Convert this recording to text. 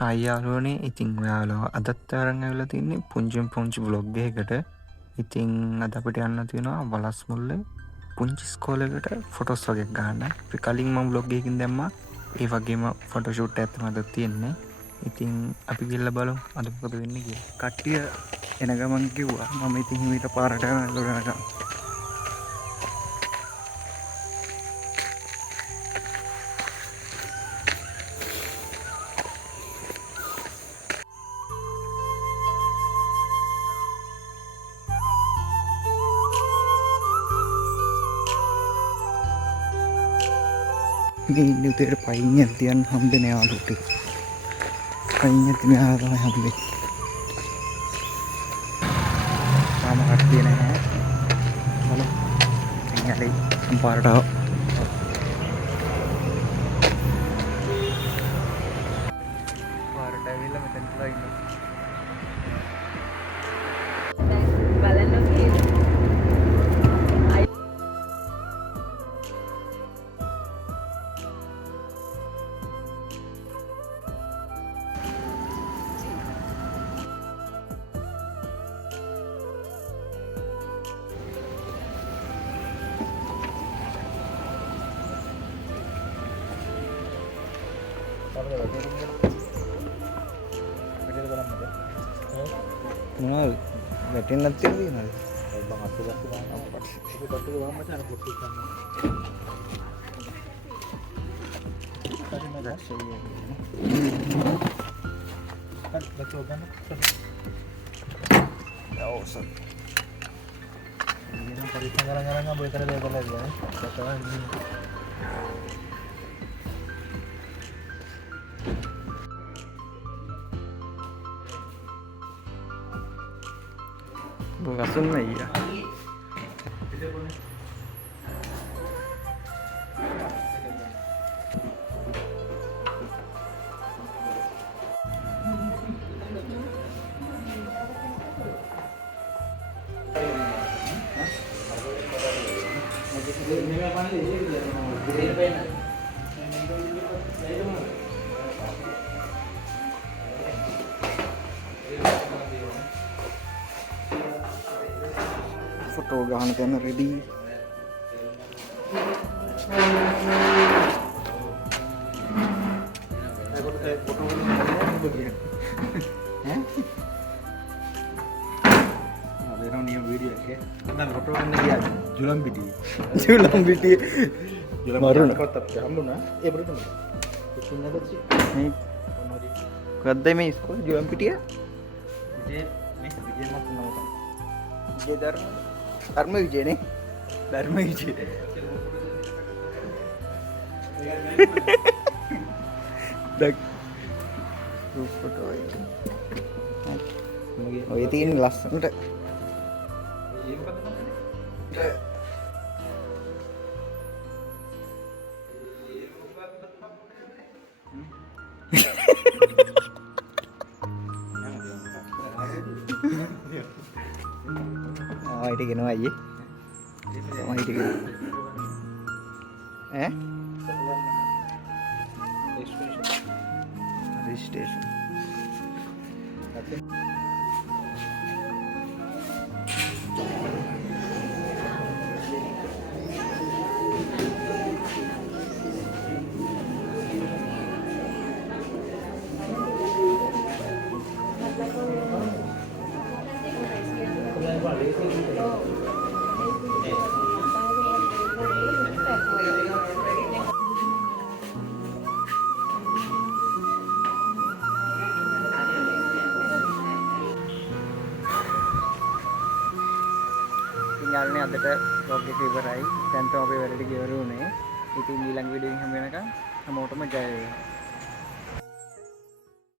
Hi යාළුවනේ, ඉතින් ඔයාලා අදත් අරන් ඇවිල්ලා තින්නේ පුංචි ව්ලොග් එකකට. ඉතින් අද අපිට යන්න තියෙනවා වලස් මුල්ලේ පුංචි ස්කෝලේකට ෆොටෝස් වගේ ගන්න. අපි කලින් මම ව්ලොග් එකකින් දැම්මා. ඒ වගේම ෆොටෝ ෂූට් එකක් තමයි අද තියෙන්නේ. ඉතින් අපි ගිහලා බලමු අද මොකද වෙන්නේ කියලා. කට්ටිය එන ගමන් කිව්වා මම ඉතින් හිමීට පාරට යනවා. ini udah payungnya tian hampir nih alu tuh payungnya tian alu hampir sama arti nih malu ini ada empat dah film itu lagi මොනවද වැටෙන්නේ නැත්තේ නේද? බං අස්සලස්ස ගන්න අපට. ඒක කට්ටු ගාම මචං පොට්ටු ගන්න. කරින දැක්ෂය. කට්ටු ගන්න. ඔව් ini parisan garang-garang nggak boleh terlalu lagi ya. Bakalan ini. Langsung aja. Foto ගහන තැන ready. Julang biti maru kadde me isko julang pitiya Dharma Vijay ne Dharma Vijay dak foto oh itu ini lassanta itu gimana aja? Sama itu gitu. Registration. යාළුවනේ අදට vlog එක ඉවරයි. දැන් තමයි අපි වැඩට ගෙවරුනේ. ඉතින් ඊළඟ වීඩියෝ එකෙන් හම්බ වෙනකම් හැමෝටම ජය වේවා.